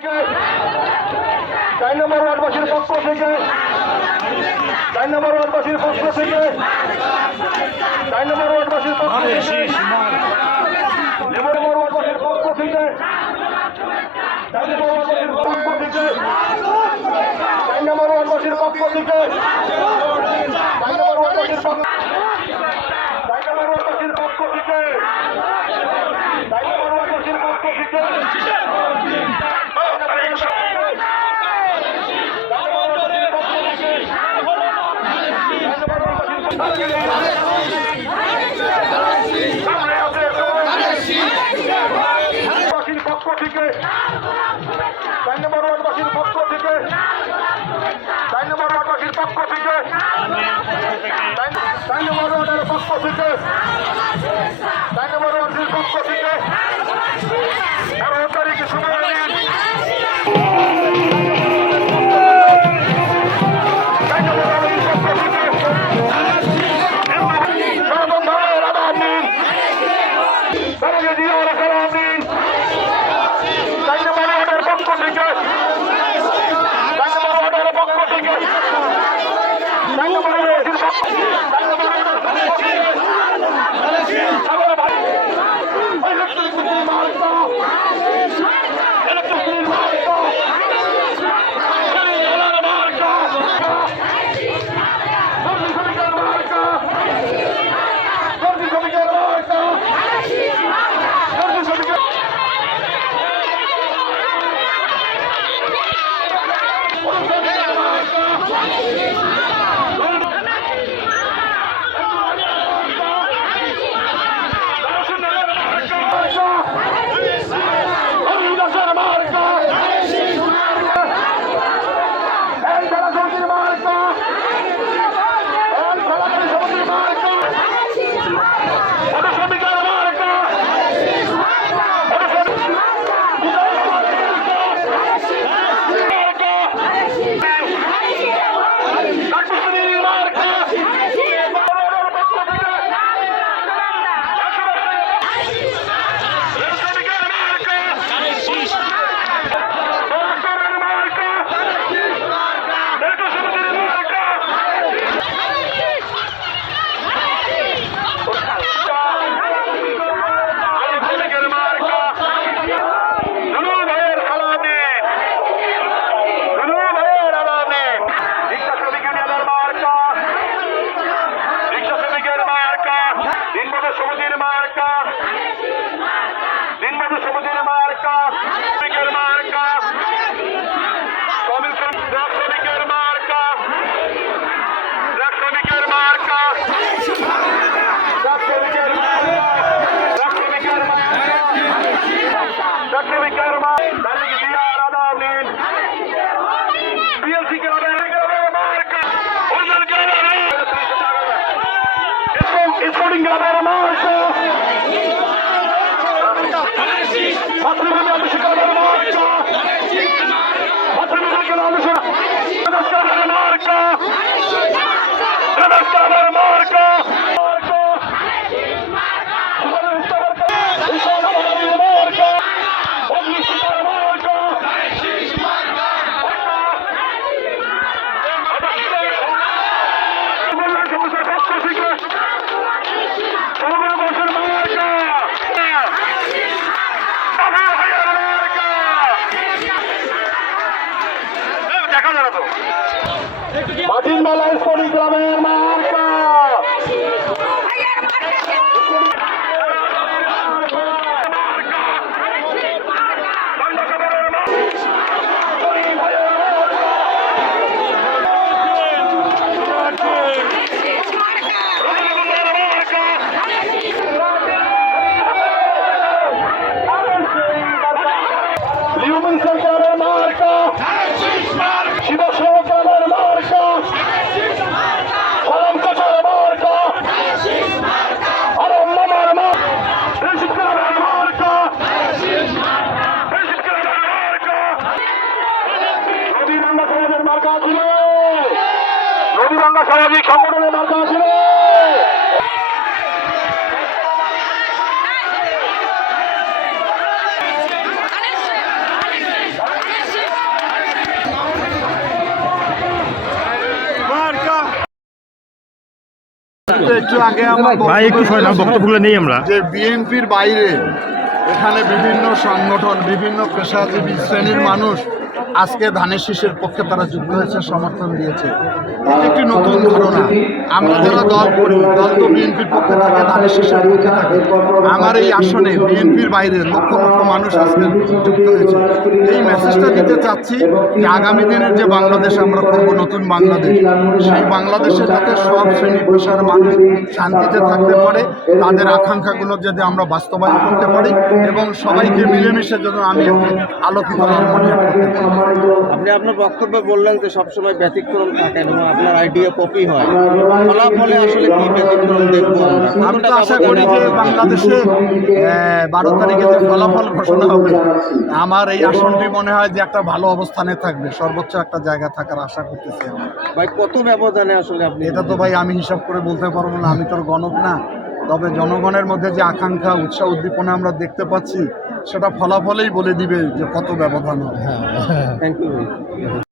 4 নম্বর ওয়ার্ডবাসীর পক্ষ থেকে 4 নম্বর ওয়ার্ডবাসীর পক্ষ থেকে 4 নম্বর ওয়ার্ডবাসীর পক্ষ থেকে 4 নম্বর ওয়ার্ডবাসীর পক্ষ থেকে 4 নম্বর ওয়ার্ডবাসীর পক্ষ থেকে 4 নম্বর ওয়ার্ডবাসীর পক্ষ থেকে 4 নম্বর ওয়ার্ডবাসীর পক্ষ 4 নম্বর ওয়ার্ডবাসীর পক্ষ থেকে 4 নম্বর ওয়ার্ডবাসীর পক্ষ থেকে পক্ষ থেকে 4 নম্বর ওয়ার্ডবাসীর পক্ষ থেকে 4 নম্বর ওয়ার্ডবাসীর পক্ষ থেকে 4 নম্বর ওয়ার্ডের পক্ষ থেকে 4 নম্বর ওয়ার্ডের পক্ষ থেকে 11 তারিখে সময় দিন। মাটিনবালা স্পোর্টিং ক্লাবের মার্কা নদীভাঙ্গা সামাজিক সংগঠনের মার্কা ছিল। একটু আগে আমার ভাই একটু বক্তব্যগুলো নেই আমরা যে বিএনপির বাইরে এখানে বিভিন্ন সংগঠন, বিভিন্ন পেশাজীবী শ্রেণীর মানুষ আজকে ধানের শীষের পক্ষে তারা যুক্ত হয়েছে, সমর্থন দিয়েছে। এটি একটি নতুন ধারণা। আমরা যারা দল করি, দল তো বিএনপির পক্ষে থাকে, ধানের শীষের পক্ষে থাকে। আমার এই আসনে বিএনপির বাইরে লক্ষ লক্ষ মানুষ আজকে যুক্ত হয়েছে। এই মেসেজটা দিতে চাচ্ছি যে আগামী দিনের যে বাংলাদেশ আমরা করব, নতুন বাংলাদেশ, সেই বাংলাদেশে যাতে সব শ্রেণী পেশার মানুষ শান্তিতে থাকতে পারে, তাদের আকাঙ্ক্ষাগুলো যদি আমরা বাস্তবায়ন করতে পারি এবং সবাইকে মিলেমিশে যেন আমি একটি আলোকিত রঙ্গনে করতে পারি। আপনি আপনার বক্তব্যে বললেন যে সবসময় ব্যতিক্রম থাকেন এবং আপনার আইডিয়া কপি হয়, ফলাফলে আসলে কি ব্যতিক্রম দেখবো আমরা? আমি তো আশা করি যে বাংলাদেশে 12 তারিখে যে ফলাফল ঘোষণা হবে, আমার এই আসনটি মনে হয় যে একটা ভালো অবস্থানে থাকবে, সর্বোচ্চ একটা জায়গা থাকার আশা করতেছি আমরা। ভাই কত ব্যবধানে আসলে আপনি? এটা তো ভাই আমি হিসাব করে বলতে পারবো না, আমি তোর গণক না। তবে জনগণের মধ্যে যে আকাঙ্ক্ষা, উৎসাহ, উদ্দীপনা আমরা দেখতে পাচ্ছি, সেটা ফলাফলেই বলে দিবে যে কত ব্যবধান হবে। Thank you.